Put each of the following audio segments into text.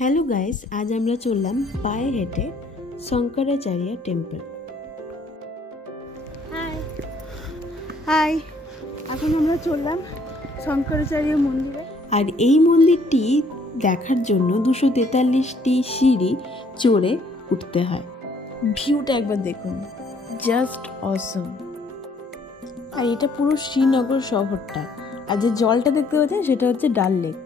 Hello guys, আজ আমরা চললাম পায়ে হেঁটে শঙ্করাচার্য টেম্পল। হাই, এখন আমরা চললাম শঙ্করাচার্য মন্দিরে। আর এই মন্দিরটি দেখার জন্য 243টি সিঁড়ি চড়ে উঠতে হয়। ভিউটা একবার দেখুন, জাস্ট অসম। আর এটা পুরো শ্রীনগর শহরটা। আর যে জলটা দেখতে পাচ্ছেন সেটা হচ্ছে ডাল লেক।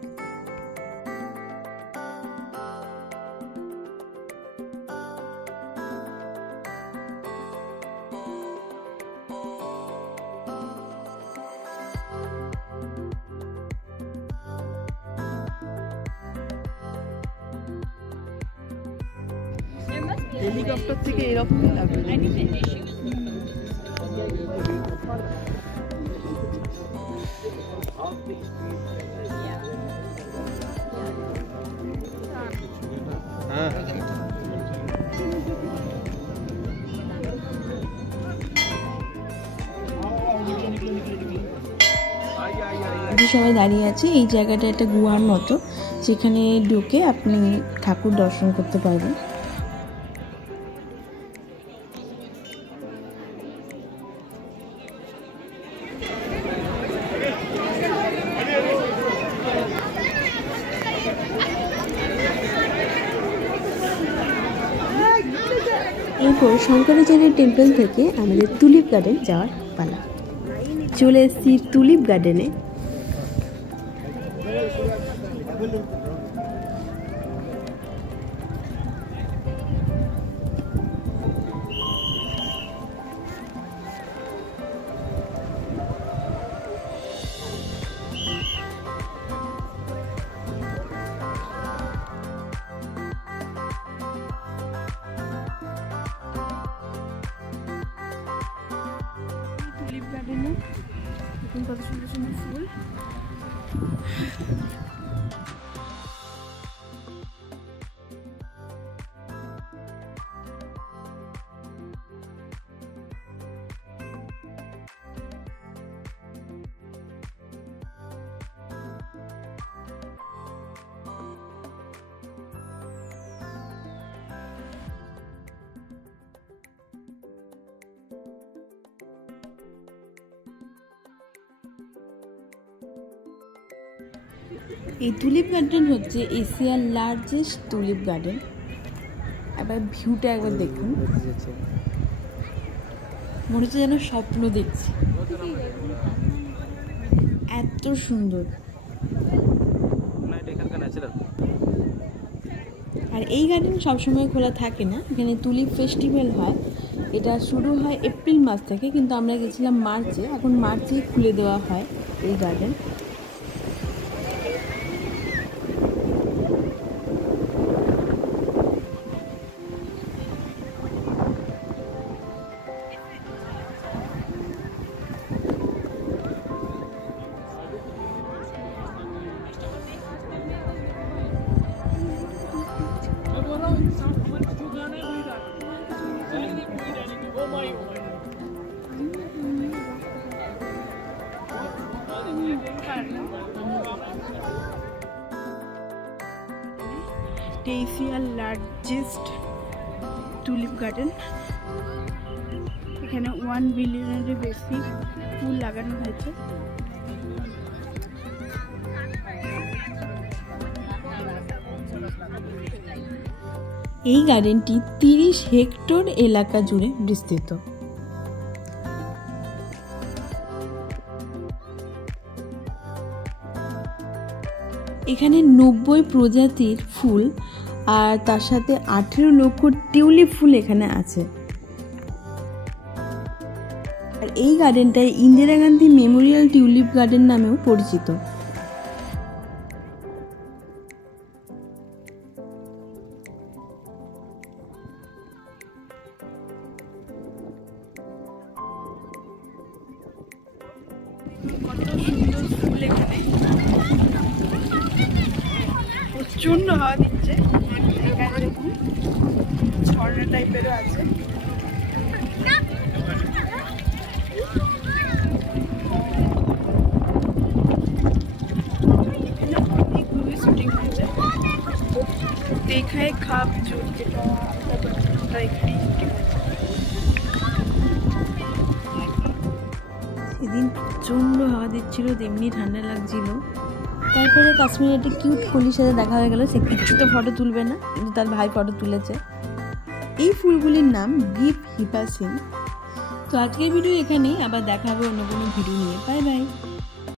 হেলিকপ্টার থেকে এরকমই লাগবে। সবাই দাঁড়িয়ে আছে। এই জায়গাটা একটা গুহার মতো, সেখানে ঢুকে আপনি ঠাকুর দর্শন করতে পারবেন। এরপর শঙ্করাচার্য টেম্পল থেকে আমাদের তুলিপ গার্ডেন যাওয়ার পালা। চলে এসেছি তুলিপ গার্ডেনে। টুলিপ গার্ডেনে দেখুন কত সুন্দর সুন্দর ফুল। এই তুলিপ গার্ডেন হচ্ছে এশিয়ার লার্জেস্ট তুলিপ গার্ডেন। একবার ভিউটা একবার দেখুন, মনে হচ্ছে যেন স্বপ্ন দেখছি, এত সুন্দর। আর এই গার্ডেন সবসময় খোলা থাকে না, এখানে তুলিপ ফেস্টিভ্যাল হয়। এটা শুরু হয় এপ্রিল মাস থেকে, কিন্তু আমরা গেছিলাম মার্চে। এখন মার্চেই খুলে দেওয়া হয় এই গার্ডেন। এশিয়ার লার্জেস্ট টুলিপ গার্ডেন। এখানে 1 বিলিয়নেরও বেশি ফুল লাগানো হয়েছে। এই গার্ডেনটি 30 হেক্টর এলাকা জুড়ে বিস্তৃত। এখানে 90 প্রজাতির ফুল আর তার সাথে 18 লক্ষ টিউলিপ ফুল এখানে আছে। আর এই গার্ডেনটাই Indira Gandhi memorial tulip garden নামেও পরিচিত। কত সুন্দর ফুল এখানে, প্রচন্ড হাওয়া দিচ্ছে। এখানে দেখুন ঝর্ণা টাইপেরও আছে। শুটিং হয়েছে। देखा है खाप जो যেটা আমরা এখানে সেদিন প্রচণ্ড হাওয়া দিচ্ছিল, তেমনি ঠান্ডা লাগছিল। তারপরে কাশ্মীরে একটা কিউট কলির সাথে দেখা হয়ে গেল। সে কিছু তো ফটো তুলবে না, কিন্তু তার ভাই ফটো তুলেছে। এই ফুলগুলির নাম গিফ হিপাসিন। তো আজকের ভিডিও এখানেই, আবার দেখা হবে অন্য কোনো ভিডিও নিয়ে। Bye bye.